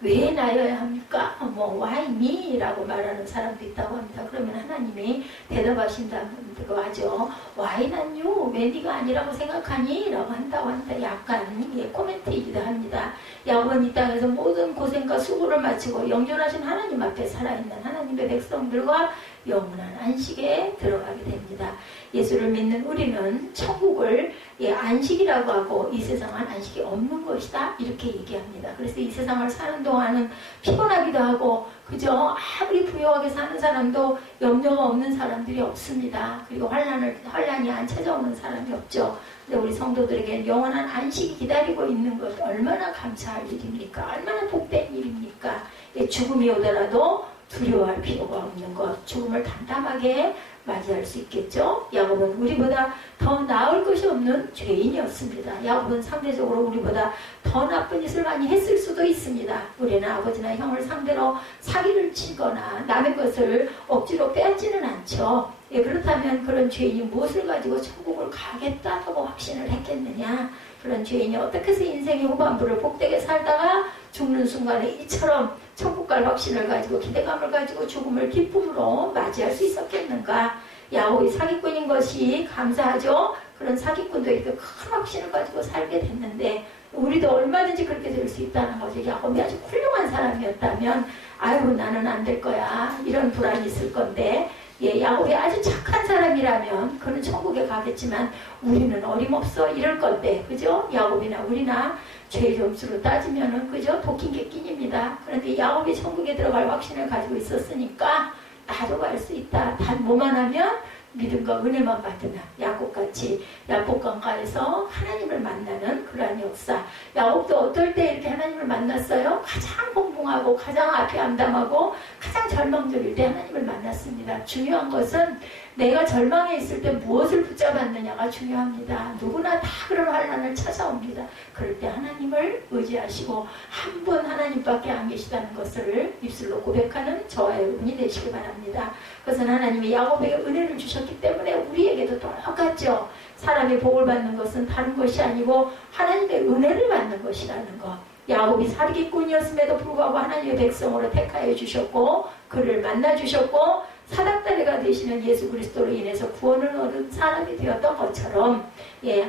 왜 나여야 합니까? why me? 라고 말하는 사람도 있다고 합니다. 그러면 하나님이 대답하신다고 하죠. why not you? 왜 네가 아니라고 생각하니? 라고 한다고 합니다. 약간 코멘트이기도 합니다. 야곱은 이 땅에서 모든 고생과 수고를 마치고 영존하신 하나님 앞에 살아있는 하나님의 백성들과 영원한 안식에 들어가게 됩니다. 예수를 믿는 우리는 천국을 안식이라고 하고 이 세상은 안식이 없는 것이다 이렇게 얘기합니다. 그래서 이 세상을 사는 동안은 피곤하기도 하고 그저 아무리 부유하게 사는 사람도 염려가 없는 사람들이 없습니다. 그리고 환란이 안 찾아오는 사람이 없죠. 근데 우리 성도들에게 영원한 안식이 기다리고 있는 것 얼마나 감사할 일입니까? 얼마나 복된 일입니까? 죽음이 오더라도 두려워할 필요가 없는 것, 죽음을 담담하게 맞이할 수 있겠죠. 야곱은 우리보다 더 나을 것이 없는 죄인이었습니다. 야곱은 상대적으로 우리보다 더 나쁜 짓을 많이 했을 수도 있습니다. 우리는 아버지나 형을 상대로 사기를 치거나 남의 것을 억지로 빼앗지는 않죠. 그렇다면 그런 죄인이 무엇을 가지고 천국을 가겠다고 확신을 했겠느냐. 그런 죄인이 어떻게 해서 인생의 후반부를 복되게 살다가 죽는 순간에 이처럼 천국 갈 확신을 가지고 기대감을 가지고 죽음을 기쁨으로 맞이할 수 있었겠는가. 야곱이 사기꾼인 것이 감사하죠. 그런 사기꾼도 이렇게 큰 확신을 가지고 살게 됐는데 우리도 얼마든지 그렇게 될 수 있다는 거죠. 야곱이 아주 훌륭한 사람이었다면 아유 나는 안 될 거야 이런 불안이 있을 건데 야곱이 아주 착한 사람이라면 그는 천국에 가겠지만 우리는 어림없어 이럴 건데 그죠? 야곱이나 우리나 죄의 점수로 따지면은 그죠? 도끼 게 낀입니다. 그런데 야곱이 천국에 들어갈 확신을 가지고 있었으니까 나도 갈 수 있다. 단 뭐만 하면 믿음과 은혜만 받으면 야곱같이 야복강가에서 하나님을 만나는 그러한 역사. 야곱도 어떨 때 이렇게 하나님을 만났어요? 가장 공공하고 가장 앞이 암담하고 가장 절망적일 때 하나님을 만났습니다. 중요한 것은 내가 절망에 있을 때 무엇을 붙잡았느냐가 중요합니다. 누구나 다 그런 환난을 찾아옵니다. 그럴 때 하나님을 의지하시고 한 분 하나님밖에 안 계시다는 것을 입술로 고백하는 저와 여러분이 되시기 바랍니다. 그것은 하나님이 야곱에게 은혜를 주셨기 때문에 우리에게도 똑같죠. 사람이 복을 받는 것은 다른 것이 아니고 하나님의 은혜를 받는 것이라는 것. 야곱이 사기꾼이었음에도 불구하고 하나님의 백성으로 택하여 주셨고 그를 만나 주셨고 사닥다리가 되시는 예수 그리스도로 인해서 구원을 얻은 사람이 되었던 것처럼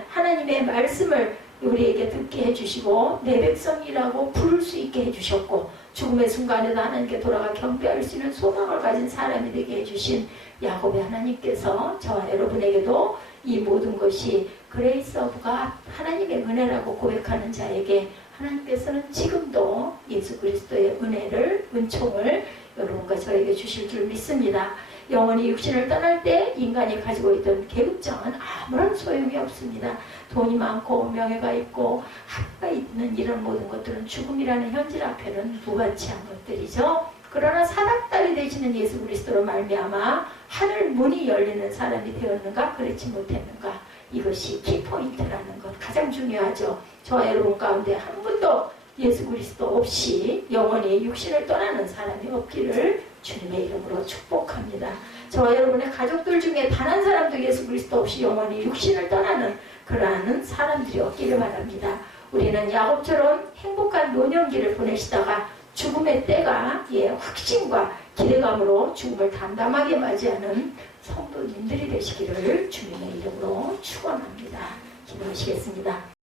하나님의 말씀을 우리에게 듣게 해주시고 내 백성이라고 부를 수 있게 해주셨고 죽음의 순간에도 하나님께 돌아가 경배할 수 있는 소망을 가진 사람이 되게 해주신 야곱의 하나님께서 저와 여러분에게도 이 모든 것이 그레이스 오브 갓 하나님의 은혜라고 고백하는 자에게 하나님께서는 지금도 예수 그리스도의 은혜를 은총을 여러분과 저에게 주실 줄 믿습니다. 영원히 육신을 떠날 때 인간이 가지고 있던 계급장은 아무런 소용이 없습니다. 돈이 많고 명예가 있고 학가 있는 이런 모든 것들은 죽음이라는 현실 앞에는 무가치한 것들이죠. 그러나 사닥다리 되시는 예수 그리스도로 말미암아 하늘 문이 열리는 사람이 되었는가 그렇지 못했는가. 이것이 키포인트라는 것 가장 중요하죠. 저 여러분 가운데 한 분도 예수 그리스도 없이 영원히 육신을 떠나는 사람이 없기를 주님의 이름으로 축복합니다. 저와 여러분의 가족들 중에 단 한 사람도 예수 그리스도 없이 영원히 육신을 떠나는 그러한 사람들이 없기를 바랍니다. 우리는 야곱처럼 행복한 노년기를 보내시다가 죽음의 때가 확신과 기대감으로 죽음을 담담하게 맞이하는 성도님들이 되시기를 주님의 이름으로 축원합니다. 기도하시겠습니다.